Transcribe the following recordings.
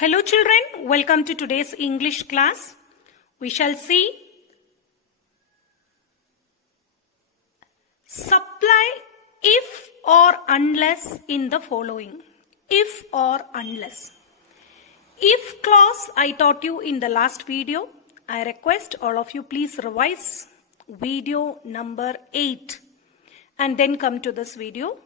Hello children, welcome to today's English class. We shall see supply if or unless in the following. If or unless. If clause I taught you in the last video. I request all of you please revise video number 8 and then come to this video.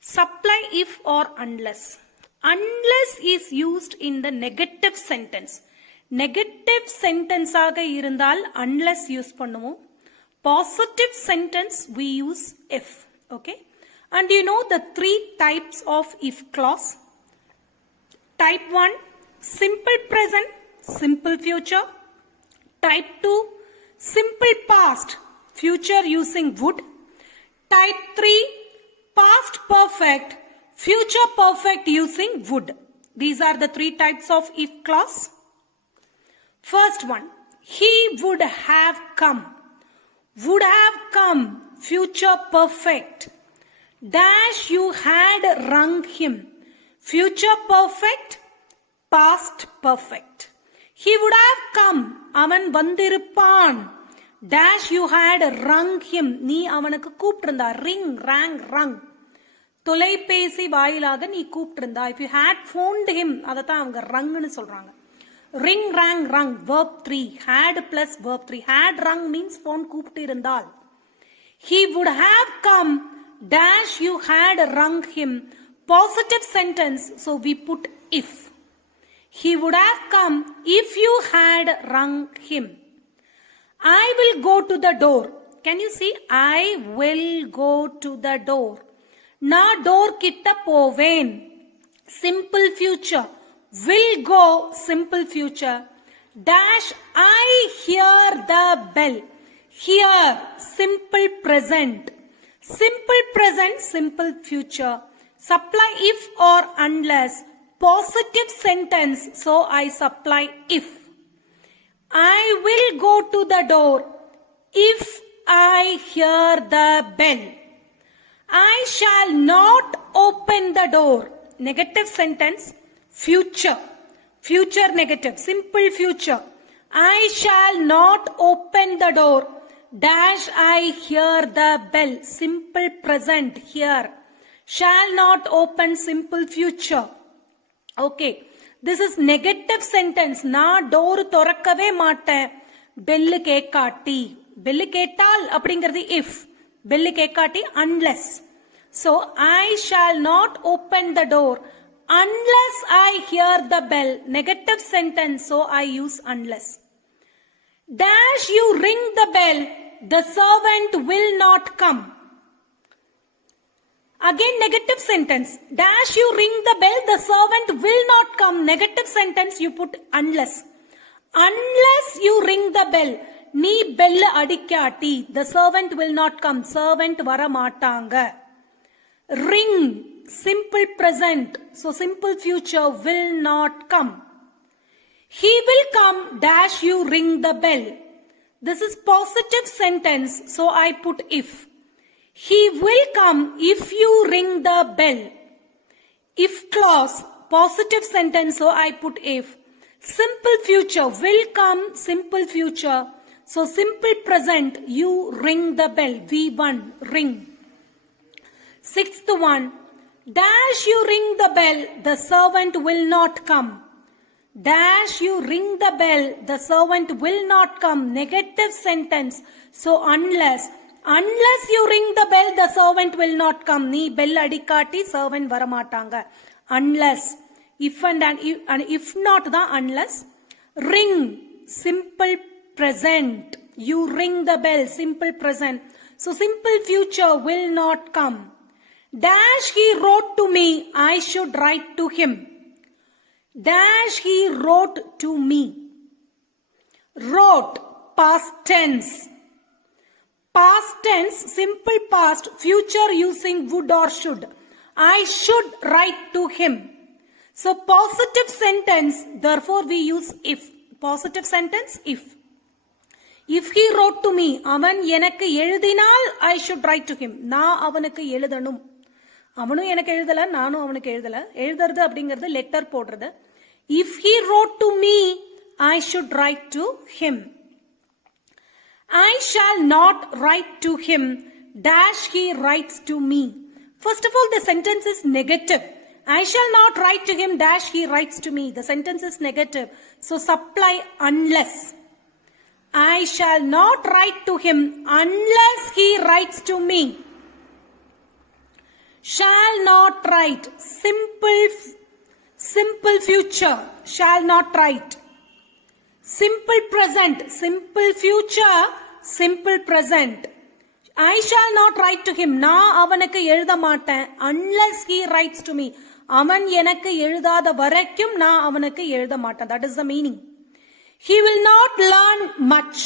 Supply if or unless. Unless is used in the negative sentence. Negative sentence ஆக இருந்தால் unless use பண்ணுவோம். Positive sentence we use if. Okay. And you know the three types of if clause. Type 1, simple present, simple future. Type 2, simple past, future using would. Type 3, past perfect, future perfect using would. These are the three types of if clause. First one, he would have come. Would have come, future perfect. Dash you had rung him. Future perfect, past perfect. He would have come. அவன் வந்திருப்பான். Dash you had rung him. நீ அவனுக்கு கூப்பிட்டிருந்தா. Ring, rang, rung. தொலைபேசி வாயிலாக நீ கூப்பிட்டிருந்தா. If you had phoned him, அதத்தான் அவங்க rungன்னு சொல்றாங்க. Ring, rang, rung. Verb 3. Had plus verb 3. Had rung means phone கூப்பிட்டு இருந்தால். He would have come. Dash you had rung him. Positive sentence. So we put if. He would have come if you had rung him. I will go to the door. Can you see? I will go to the door. நான் door கிட்ட போவேன். Simple future. Will go, simple future. Dash, I hear the bell. Hear, simple present. Simple present, simple future. Supply if or unless. Positive sentence, so I supply if. I will go to the door if I hear the bell. I shall not open the door. Negative sentence, future. Future negative, simple future. I shall not open the door. Dash I hear the bell. Simple present here. Shall not open, simple future. Okay. This is negative sentence. நான் door திறக்கவே மாட்டேன். Bell கேட்காட்டி. Bell கேட்டால் அப்படிங்கிறது if. Bell கேட்காட்டி unless. So I shall not open the door unless I hear the bell. Negative sentence. So I use unless. Dash you ring the bell. The servant will not come. Again negative sentence. Dash you ring the bell. The servant will not come. Negative sentence you put unless. Unless you ring the bell. நீ bell அடிக்காட்டி. The servant will not come. Servant வர மாட்டாங்க. Ring. Simple present. So simple future will not come. He will come. Dash you ring the bell. This is positive sentence. So I put if. He will come if you ring the bell. If clause, positive sentence, so I put if. Simple future, will come, simple future. So simple present, you ring the bell. V1, ring. Sixth one, dash you ring the bell, the servant will not come. Dash you ring the bell, the servant will not come. Negative sentence, so unless. Unless you ring the bell, the servant will not come. நீ bell அடிக்காட்டி servant வரமாட்டாங்க. Unless. If and if not தான் unless. Ring. Simple present. You ring the bell. Simple present. So simple future will not come. Dash he wrote to me. I should write to him. Dash he wrote to me. Wrote. Past tense. Past tense, simple past, future using would or should. I should write to him. So positive sentence, therefore we use if. Positive sentence, if. If he wrote to me, அவன் எனக்கு எழுதினால் I should write to him. நான் அவனுக்கு எழுதணும். அவனும் எனக்கு எழுதல, நானும் அவனுக்கு எழுதல. எழுதுறது அப்படிங்கிறது லெட்டர் போடுறது. If he wrote to me, I should write to him. I shall not write to him, dash he writes to me. First of all, the sentence is negative. I shall not write to him, dash he writes to me. The sentence is negative. So supply unless. I shall not write to him unless he writes to me. Shall not write. Simple future. Shall not write. Simple present. Simple future. Simple present. I shall not write to him. நான் அவனுக்கு எழுத மாட்டேன். Unless he writes to me. அவன் எனக்கு எழுதாத வரைக்கும் நான் அவனுக்கு எழுத மாட்டேன். That is the meaning. He will not learn much.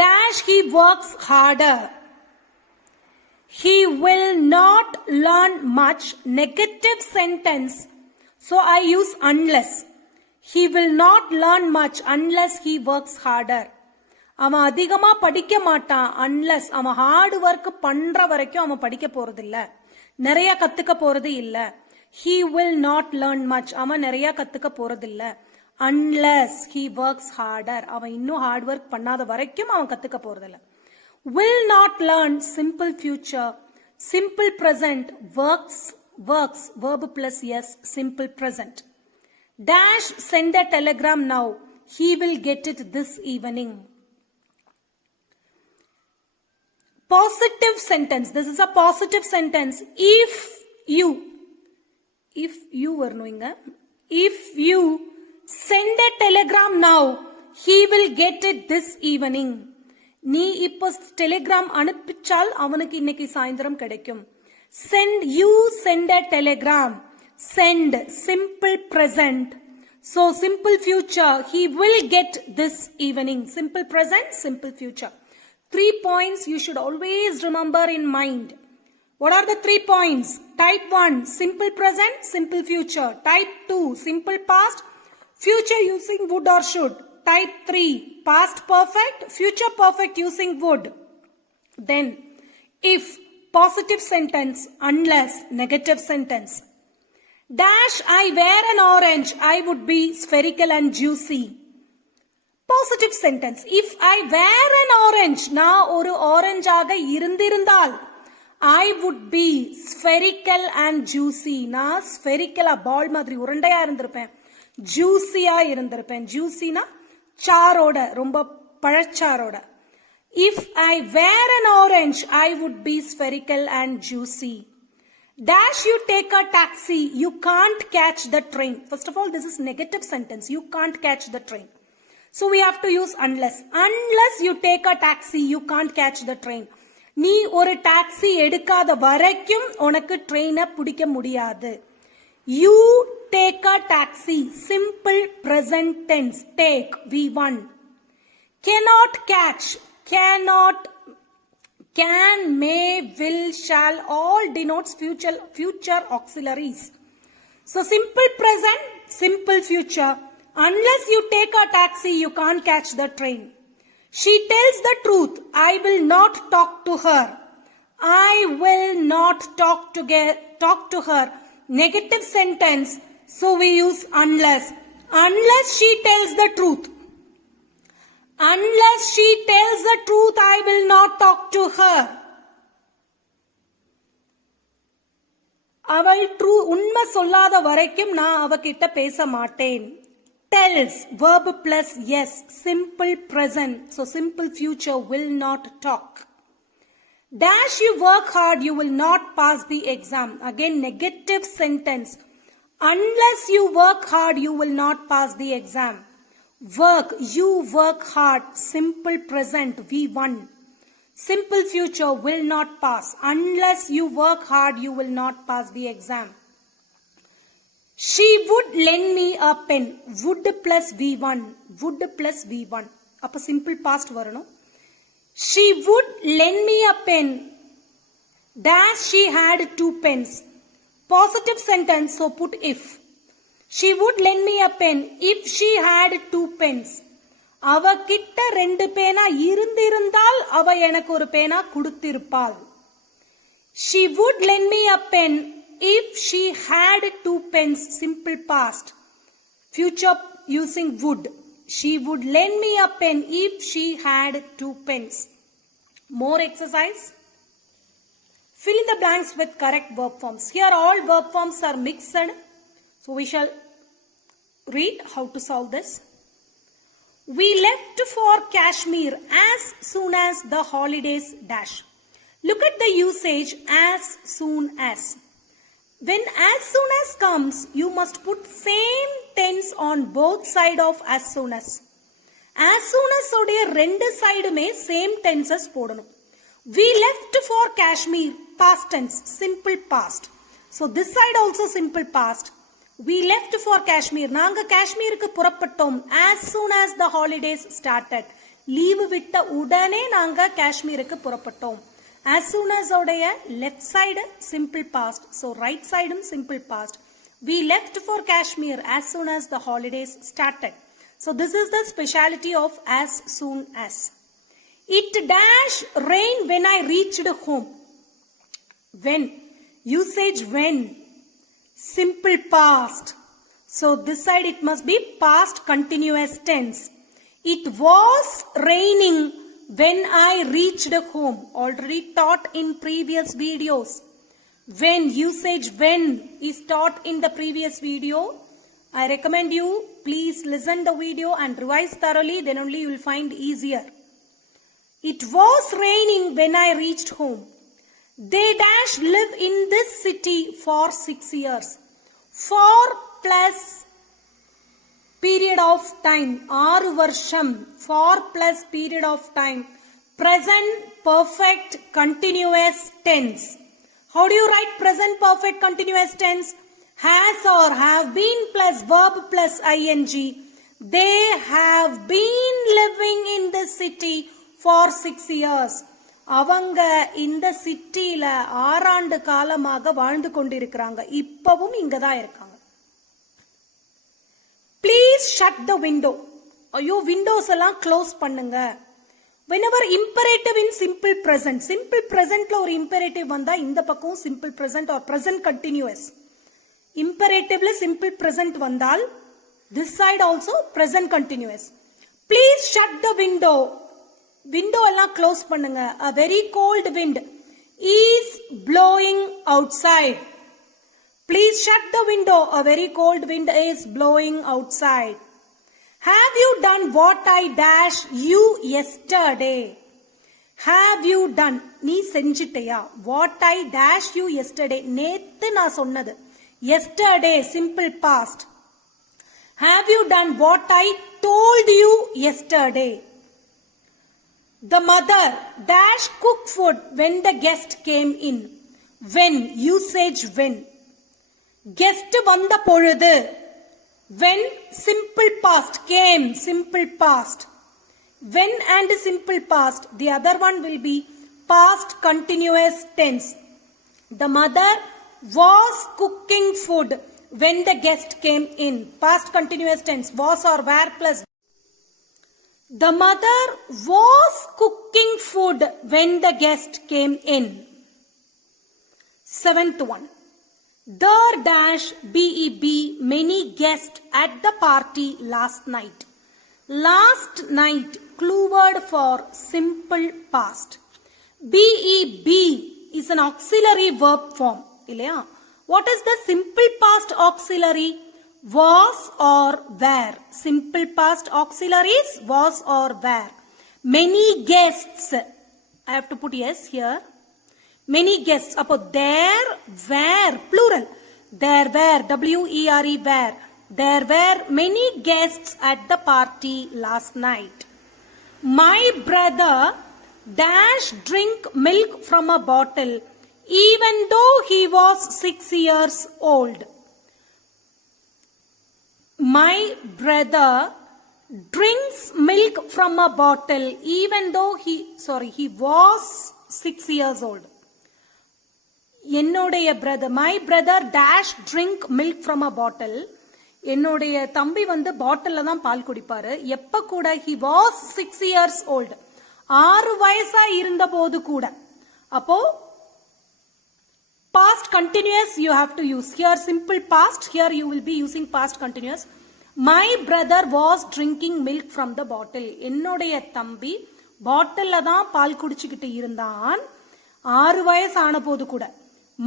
Dash he works harder. He will not learn much. Negative sentence. So I use unless. He will not learn much unless he works harder. அவன் அதிகமா படிக்க மாட்டான் unless அவன் hard work பண்ற வரைக்கும் அவன் படிக்க போறது இல்ல, நிறைய கத்துக்க போறது இல்ல. He will not learn much. அவன் நிறைய கத்துக்க போறது இல்ல. Unless he works harder. அவன் இன்னும் ஹார்ட் ஒர்க் பண்ணாத வரைக்கும் அவன் கத்துக்க போறது இல்ல. Will not learn. Simple future. Simple present. Works. Verb plus yes. Simple present. Dash send a telegram now. He will get it this evening. Positive sentence. This is a positive sentence. If you were knowing, if you send a telegram now, he will get it this evening. நீ இப்போ Telegram அனுப்பிச்சால் அவனுக்கு இன்னைக்கு சாயந்தரம் கிடைக்கும். Send a telegram. Send. Simple present. So simple future. He will get this evening. Simple present. Simple future. 3 points you should always remember in mind. What are the 3 points? Type 1, simple present, simple future. Type 2, simple past, future using would or should. Type 3, past perfect, future perfect using would. Then, if, positive sentence, unless, negative sentence. Dash, I wear an orange, I would be spherical and juicy. Positive sentence. If I wear an orange, நான் ஒரு ஆரஞ்சாக இருந்திருந்தால், I would be spherical and juicy. நான் spherical பால் மாதிரி உருண்டையா இருந்திருப்பேன், juicyயா இருந்திருப்பேன். juicyனா சாரோட, ரொம்ப பழச்சாரோட. If I wear an orange, I would be spherical and juicy. Dash you take a taxi, you can't catch the train. First of all, this is negative sentence. You can't catch the train. So we have to use unless. Unless you take a taxi, you can't catch the train. நீ ஒரு taxi எடுக்காத வரைக்கும் உனக்கு ட்ரெயினை பிடிக்க முடியாது. You take a taxi. Simple present tense. Take. V1. Cannot catch. Cannot. Can, may, will, shall all denotes future auxiliaries. So simple present, simple future. Unless you take a taxi, you can't catch the train. She tells the truth. I will not talk to her. I will not talk to her. Negative sentence. So we use unless. Unless she tells the truth. Unless she tells the truth, I will not talk to her. அவள் உண்மை சொல்லாத வரைக்கும் நான் அவகிட்ட பேச மாட்டேன். Tells, verb plus yes, simple present. So simple future, will not talk. Dash you work hard, you will not pass the exam. Again, negative sentence. Unless you work hard, you will not pass the exam. Work, you work hard, simple present, V1. Simple future, will not pass. Unless you work hard, you will not pass the exam. She would lend me a pen. Would plus V1. Would plus V1. அப்ப simple past வரணும். She would lend me a pen. Dash she had 2 pens. Positive sentence, so put if. She would lend me a pen if she had 2 pens. அவ கிட்ட 2 பேனா இருந்திருந்தால் அவ எனக்கு ஒரு பேனா கொடுத்திருப்பாள். She would lend me a pen if she had 2 pence, simple past. Future using would. She would lend me a pen if she had 2 pence. More exercise. Fill in the blanks with correct verb forms. Here all verb forms are mixed. So we shall read how to solve this. We left for Kashmir as soon as the holidays dash. Look at the usage as soon as. When as soon as comes, you must put same tense on both side of as soon as. As soon as உடைய ரெண்டு சைடுமே same tenses போடணும். We left for Kashmir, past tense, simple past. So this side also simple past. We left for Kashmir. நாங்க காஷ்மீருக்கு புறப்பட்டோம் as soon as the holidays started. Leave விட்ட உடனே நாங்க காஷ்மீருக்கு புறப்பட்டோம். As soon as உடைய left side simple past. So right side simple past. We left for Kashmir as soon as the holidays started. So this is the speciality of as soon as. It dash rain when I reached home. When. Usage when. Simple past. So this side it must be past continuous tense. It was raining when I reached home. Already taught in previous videos. When, usage when is taught in the previous video. I recommend you please listen the video and revise thoroughly, then only you will find easier. It was raining when I reached home. They dash live in this city for 6 years. 4 plus period of time. 6 varsham. 4 plus period of time. Present perfect continuous tense. How do you write present perfect continuous tense? Has or have been plus verb plus ing. They have been living in the city for 6 years. அவங்க இந்த சிட்டில 6 ஆண்டு காலமாக வாழ்ந்து கொண்டிருக்கிறாங்க. இப்பவும் இங்க தான் இருக்காங்க. Please shut the window. ஐயோ விண்டோஸ் எல்லாம் க்ளோஸ் பண்ணுங்க. Whenever imperative in simple present. Simple presentல ஒரு imperative வந்தா இந்த பக்கம் simple present or present continuous. Imperatively simple present vandal, this side also present continuous. Please shut the window. Window எல்லாம் close பண்ணுங்க. A very cold wind is blowing outside. Please shut the window. A very cold wind is blowing outside. Have you done what I dash you yesterday? Have you done? நீ செஞ்சிட்டியா? What I dash you yesterday. நேத்து நான் சொன்னது. Yesterday, simple past. Have you done what I told you yesterday? The mother dash cook food when the guest came in. When, usage when. Guest வந்த பொழுது. When, simple past, came, simple past. When and simple past. The other one will be past continuous tense. The mother was cooking food when the guest came in. Past continuous tense. Was or were plus. The mother was cooking food when the guest came in. 7th one. There dash BEB many guests at the party last night. Last night, clue word for simple past. BEB is an auxiliary verb form. What is the simple past auxiliary? Was or were. Simple past auxiliaries was or were. Many guests. I have to put yes here. Many guests. There were, plural. There were, W-E-R-E, were. There were many guests at the party last night. My brother dash drink milk from a bottle even though he was 6 years old. My brother drinks milk from a bottle even though he was 6 years old. என்னுடைய brother, my brother dash drink milk from a bottle. என்னுடைய தம்பி பாட்டில்ல தான் பால் குடிப்பாரு. எப்ப கூட he was 6 years old. 6 வயசா இருந்த போது கூட. அப்போ Past continuous you have to use. Here simple past, here you will be using past continuous. My brother was drinking milk from the bottle. என்னுடைய தம்பி பாட்டில்ல தான் பால் குடிச்சுக்கிட்டு இருந்தான். 6 வயசு ஆன போது கூட.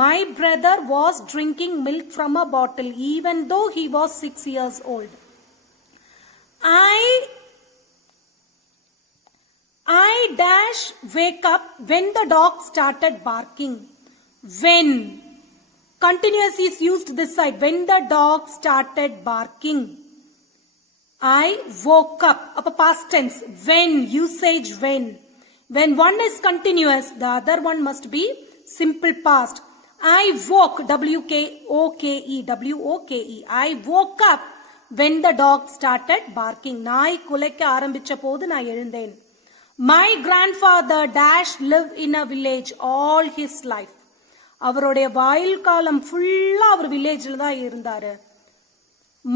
My brother was drinking milk from a bottle even though he was 6 years old. I dash wake up when the dog started barking. When continuous is used this side. When the dog started barking. I woke up. Appa past tense. When usage when. When one is continuous, the other one must be simple past. I woke. W-K-O-K-E. W-O-K-E. I woke up when the dog started barking. நாய் குலைக்க ஆரம்பிச்ச போது நான் எழுந்தேன். My grandfather dash lived in a village all his life. அவருடைய வாயில் காலம் ஃபுல்லா அவர் வில்லேஜ்ல தான் இருந்தாரு.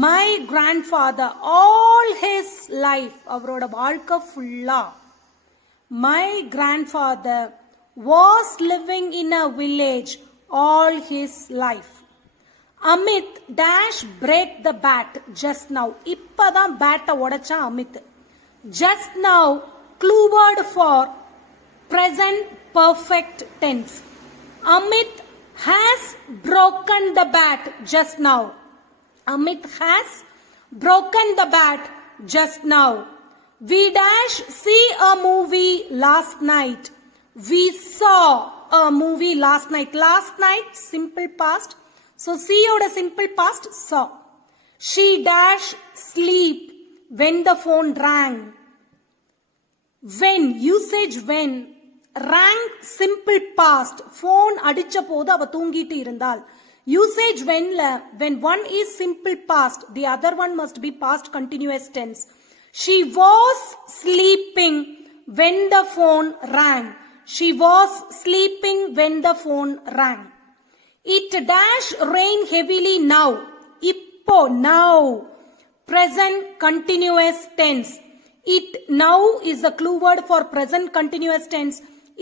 My grandfather all his life. அவரோட வாழ்க்கை ஃபுல்லா. My grandfather was living in a village all his life. Amit dash break the bat just now. இப்பதான் பேட்டை உடைச்சா Amit. Just now clue word for present perfect tense. Amit has broken the bat just now. Amit has broken the bat just now. We dash see a movie last night. We saw a movie last night. Last night simple past. So see oda simple past saw. She dash sleep when the phone rang. When usage when. Rang simple past. Phone adicha podu ava thoongittu irundal. Usage when one is simple past, the other one must be past continuous tense. She was sleeping when the phone rang. She was sleeping when the phone rang. It dash rain heavily now. Ippo now. Present continuous tense. It now is a clue word for present continuous tense.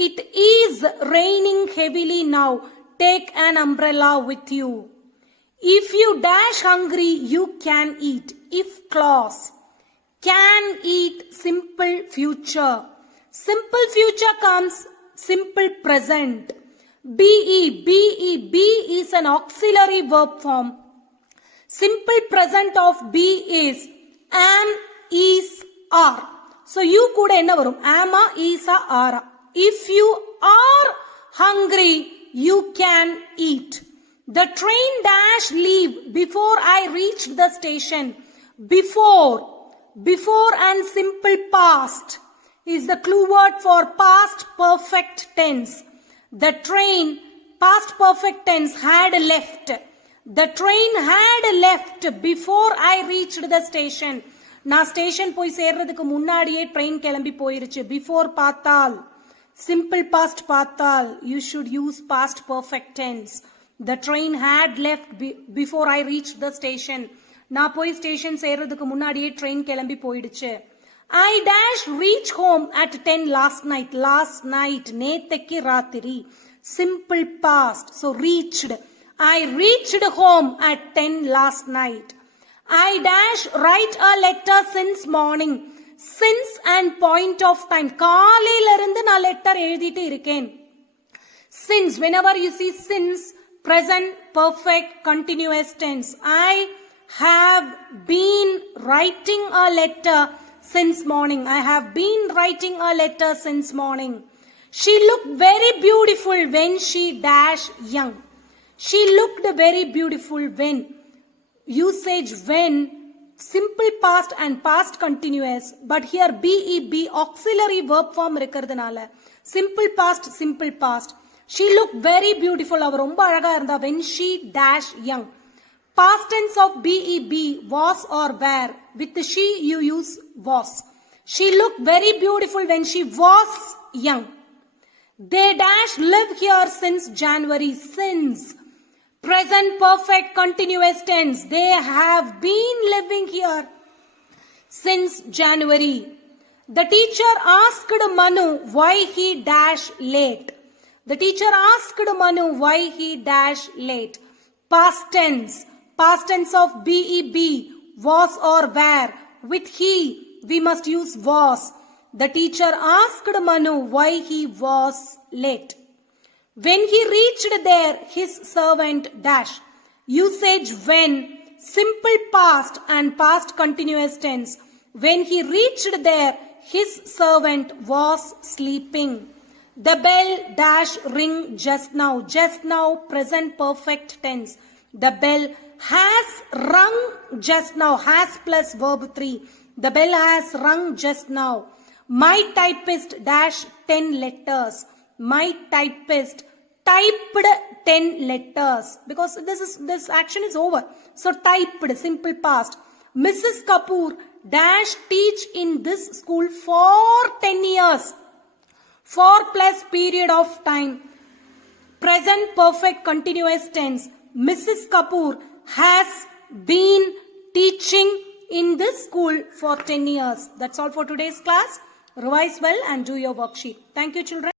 It is raining heavily now. Take an umbrella with you. If you dash hungry, you can eat. If clause. Can eat simple future. Simple future comes simple present. Be. Be is an auxiliary verb form. Simple present of be is am, is, are. So you kuda enna varum? Am, is, are. If you are hungry, you can eat. The train dash leave before I reached the station. Before and simple past is the clue word for past perfect tense. The train, past perfect tense, had left. The train had left before I reached the station. நான் station போய் சேர்றதுக்கு முன்னாடியே train கிளம்பி போயிருச்சு. Before பார்த்தால் simple past பார்த்தால் you should use past perfect tense. The train had left before I reached the station. நான் போய் ஸ்டேஷன் சேர்றதுக்கு முன்னாடியே ட்ரெயின் கிளம்பி போயிடுச்சு. I dash reach home at 10 last night. Last night நேத்தைக்கு ராத்திரி. Simple past. So reached. I reached home at 10 last night. I dash write a letter since morning. Since and point of time. காலையில இருந்து நான் letter எழுதிட்டு இருக்கேன். Since, whenever you see since, present perfect continuous tense. I have been writing a letter since morning. I have been writing a letter since morning. She looked very beautiful when she dash young. She looked very beautiful when. Usage when. Simple past and past continuous. But here be auxiliary verb form இருக்கிறதுனால simple past. She looked very beautiful. அவ ரொம்ப அழகா இருந்தா when she dash young. Past tense of be was or were. With she you use was. She looked very beautiful when she was young. They dash live here since January. Since. Present perfect continuous tense. They have been living here since January. The teacher asked Manu why he dash late. The teacher asked Manu why he dash late. Past tense of BEB, was or were. With he, we must use was. The teacher asked Manu why he was late. When he reached there, his servant dash. Usage when, simple past and past continuous tense. When he reached there, his servant was sleeping. The bell dash ring just now. Just now, present perfect tense. The bell has rung just now. Has plus verb 3. The bell has rung just now. My typist dash 10 letters. My typist typed 10 letters. Because this action is over. So typed, simple past. Mrs. Kapoor dash teach in this school for 10 years. For plus period of time. Present perfect continuous tense. Mrs. Kapoor has been teaching in this school for 10 years. That's all for today's class. Revise well and do your worksheet. Thank you, children.